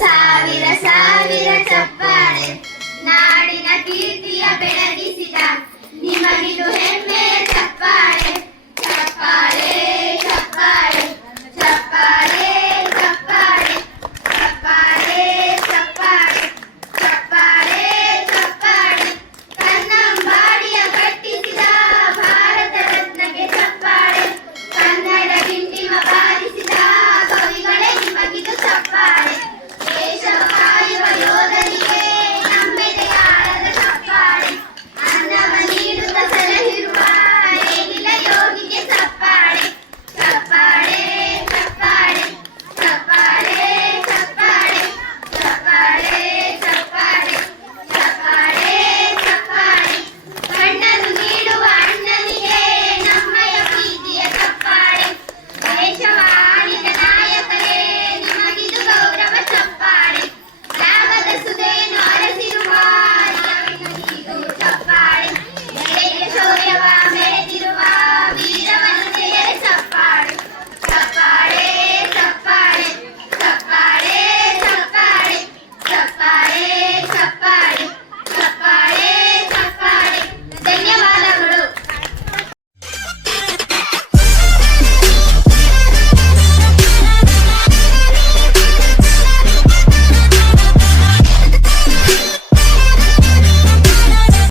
ಸಾವಿರ ಸಾವಿರ ಚಪ್ಪಾಳೆ ನಾಡಿನ ಕೀರ್ತಿಯ ಬೆಳಗಿಸಿದ ನಿಮಗಿದು ಹೆಮ್ಮೆಯ ಚಪ್ಪಾಳೆ ಚಪ್ಪಾಳೆ ಚಪ್ಪಾಳೆ ಚಪ್ಪಾಳೆ ಚಪ್ಪಾಳೆ ಚಪ್ಪಾಳೆ ಚಪ್ಪಾಳೆ ಚಪ್ಪಾಳೆ ಚಪ್ಪಾಳೆ ಕನ್ನಂಬಾಡಿಯ ಕಟ್ಟಿಸಿದ ಭಾರತ ರತ್ನಕ್ಕೆ ಚಪ್ಪಾಳೆ ಕನ್ನಡ ಗಿಂಡಿಮ ಬಾರಿಸಿದ ಕವಿಗಳೇ ನಿಮಗಿದು ಚಪ್ಪಾಳೆ ದೇಶವ ಕಾಯುವ ಯೋಧನಿಗೆ ನಮ್ಮೆದೆಯಾಳದ ಚಪ್ಪಾಳೆ ಅನ್ನವ ನೀಡುತ್ತ ಸಲಹಿರುವ ನೇಗಿಲ ಯೋಗಿಗೆ ಚಪ್ಪಾಳೆ ಚಪ್ಪಾಳೆ ಚಪ್ಪಾಳೆ ಚಪ್ಪಾಳೆ ಚಪ್ಪಾಳೆ ಚಪ್ಪಾಳೆ ಚಪ್ಪಾಳೆ ಚಪ್ಪಾಳೆ ಚಪ್ಪಾಳೆ ಕಣ್ಣನ್ನು ನೀಡುವ ಅಣ್ಣನಿಗೆ ನಮ್ಮಯ ಪ್ರೀತಿಯ ಚಪ್ಪಾಳೆ ದೇಶವ ಆಳಿದ ನಾಯಕರೇ ನಿಮಗಿದು ಗೌರವ ಚಪ್ಪಾಳೆ ತ್ಯಾಗದ ಸುದೆಯನ್ನು ಅರಸಿರುವ ನಿಮಗಿದು ಚಪ್ಪಾಳೆ ಧೈರ್ಯ ಶೌರ್ಯವ ಮೆರೆದಿರುವ ವೀರವನಿತೆಯರ ಚಪ್ಪಾಳೆ ಚಪ್ಪಾಳೆ ಚಪ್ಪಾಳೆ ಚಪ್ಪಾಳೆ ಚಪ್ಪಾಳೆ ಚಪ್ಪಾಳೆ ಚಪ್ಪಾಳೆ